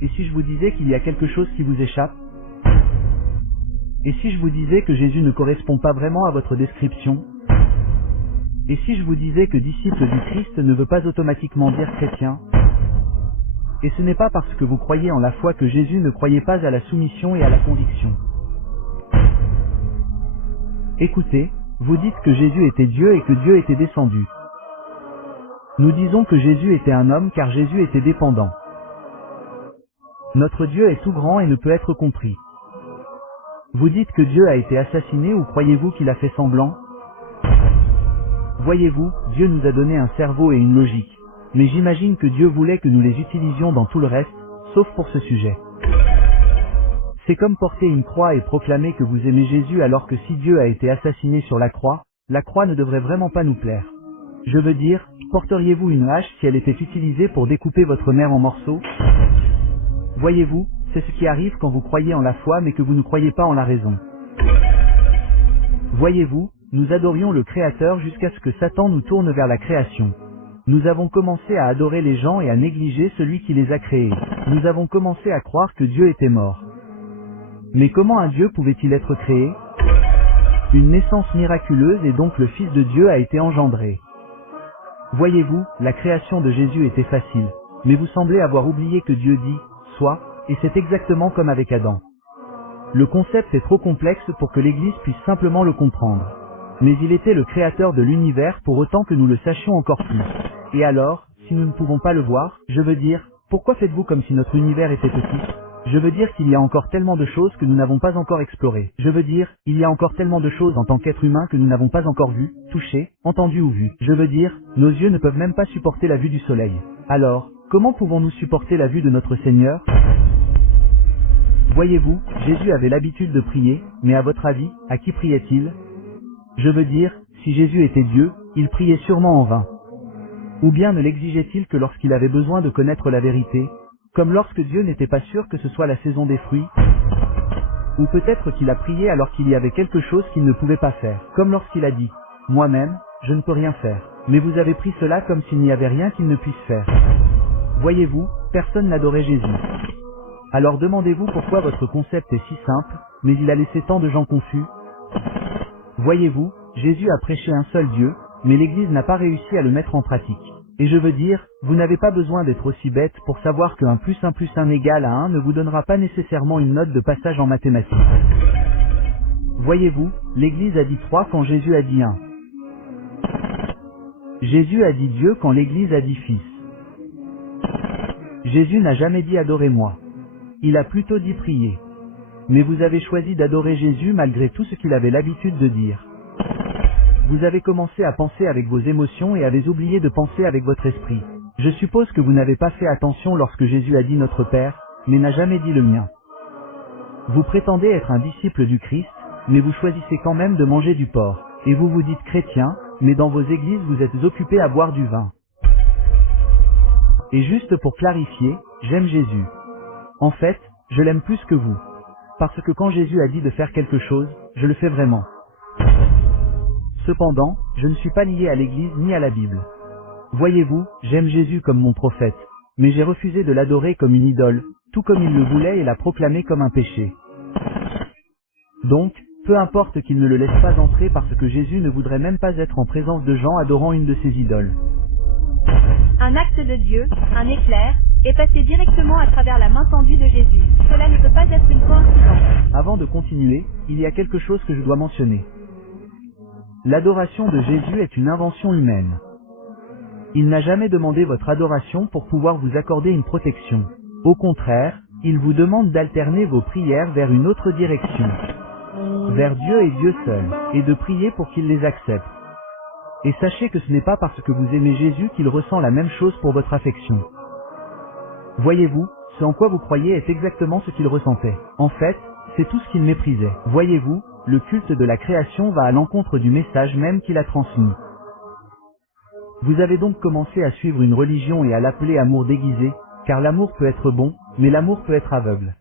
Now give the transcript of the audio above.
Et si je vous disais qu'il y a quelque chose qui vous échappe? Et si je vous disais que Jésus ne correspond pas vraiment à votre description? Et si je vous disais que disciple du Christ ne veut pas automatiquement dire chrétien? Et ce n'est pas parce que vous croyez en la foi que Jésus ne croyait pas à la soumission et à la conviction. Écoutez, vous dites que Jésus était Dieu et que Dieu était descendu. Nous disons que Jésus était un homme car Jésus était dépendant. Notre Dieu est tout grand et ne peut être compris. Vous dites que Dieu a été assassiné ou croyez-vous qu'il a fait semblant? Voyez-vous, Dieu nous a donné un cerveau et une logique. Mais j'imagine que Dieu voulait que nous les utilisions dans tout le reste, sauf pour ce sujet. C'est comme porter une croix et proclamer que vous aimez Jésus alors que si Dieu a été assassiné sur la croix ne devrait vraiment pas nous plaire. Je veux dire, porteriez-vous une hache si elle était utilisée pour découper votre mère en morceaux? Voyez-vous, c'est ce qui arrive quand vous croyez en la foi mais que vous ne croyez pas en la raison. Voyez-vous, nous adorions le Créateur jusqu'à ce que Satan nous tourne vers la création. Nous avons commencé à adorer les gens et à négliger celui qui les a créés. Nous avons commencé à croire que Dieu était mort. Mais comment un Dieu pouvait-il être créé? Une naissance miraculeuse et donc le Fils de Dieu a été engendré. Voyez-vous, la création de Jésus était facile, mais vous semblez avoir oublié que Dieu dit « soit », et c'est exactement comme avec Adam. Le concept est trop complexe pour que l'Église puisse simplement le comprendre. Mais il était le créateur de l'univers pour autant que nous le sachions encore plus. Et alors, si nous ne pouvons pas le voir, je veux dire, pourquoi faites-vous comme si notre univers était petit? Je veux dire qu'il y a encore tellement de choses que nous n'avons pas encore explorées. Je veux dire, il y a encore tellement de choses en tant qu'être humain que nous n'avons pas encore vues, touchées, entendues ou vues. Je veux dire, nos yeux ne peuvent même pas supporter la vue du soleil. Alors, comment pouvons-nous supporter la vue de notre Seigneur? Voyez-vous, Jésus avait l'habitude de prier, mais à votre avis, à qui priait-il? Je veux dire, si Jésus était Dieu, il priait sûrement en vain. Ou bien ne l'exigeait-il que lorsqu'il avait besoin de connaître la vérité, comme lorsque Dieu n'était pas sûr que ce soit la saison des fruits? Ou peut-être qu'il a prié alors qu'il y avait quelque chose qu'il ne pouvait pas faire, comme lorsqu'il a dit « Moi-même, je ne peux rien faire ». Mais vous avez pris cela comme s'il n'y avait rien qu'il ne puisse faire. Voyez-vous, personne n'adorait Jésus. Alors demandez-vous pourquoi votre concept est si simple, mais il a laissé tant de gens confus. Voyez-vous, Jésus a prêché un seul Dieu, mais l'Église n'a pas réussi à le mettre en pratique. Et je veux dire, vous n'avez pas besoin d'être aussi bête pour savoir que 1 plus 1 égale à 1 ne vous donnera pas nécessairement une note de passage en mathématiques. Voyez-vous, l'Église a dit 3 quand Jésus a dit 1. Jésus a dit Dieu quand l'Église a dit Fils. Jésus n'a jamais dit adorez-moi. Il a plutôt dit prier. Mais vous avez choisi d'adorer Jésus malgré tout ce qu'il avait l'habitude de dire. Vous avez commencé à penser avec vos émotions et avez oublié de penser avec votre esprit. Je suppose que vous n'avez pas fait attention lorsque Jésus a dit notre Père, mais n'a jamais dit le mien. Vous prétendez être un disciple du Christ, mais vous choisissez quand même de manger du porc. Et vous vous dites chrétien, mais dans vos églises vous êtes occupés à boire du vin. Et juste pour clarifier, j'aime Jésus. En fait, je l'aime plus que vous. Parce que quand Jésus a dit de faire quelque chose, je le fais vraiment. Cependant, je ne suis pas lié à l'Église ni à la Bible. Voyez-vous, j'aime Jésus comme mon prophète, mais j'ai refusé de l'adorer comme une idole, tout comme il le voulait et l'a proclamé comme un péché. Donc, peu importe qu'il ne le laisse pas entrer parce que Jésus ne voudrait même pas être en présence de gens adorant une de ses idoles. Un acte de Dieu, un éclair, est passé directement à travers la main tendue de Jésus. Cela ne peut pas être une coïncidence. Avant de continuer, il y a quelque chose que je dois mentionner. L'adoration de Jésus est une invention humaine. Il n'a jamais demandé votre adoration pour pouvoir vous accorder une protection. Au contraire, il vous demande d'alterner vos prières vers une autre direction, vers Dieu et Dieu seul, et de prier pour qu'il les accepte. Et sachez que ce n'est pas parce que vous aimez Jésus qu'il ressent la même chose pour votre affection. Voyez-vous, ce en quoi vous croyez est exactement ce qu'il ressentait. En fait, c'est tout ce qu'il méprisait. Voyez-vous, le culte de la création va à l'encontre du message même qu'il a transmis. Vous avez donc commencé à suivre une religion et à l'appeler amour déguisé, car l'amour peut être bon, mais l'amour peut être aveugle.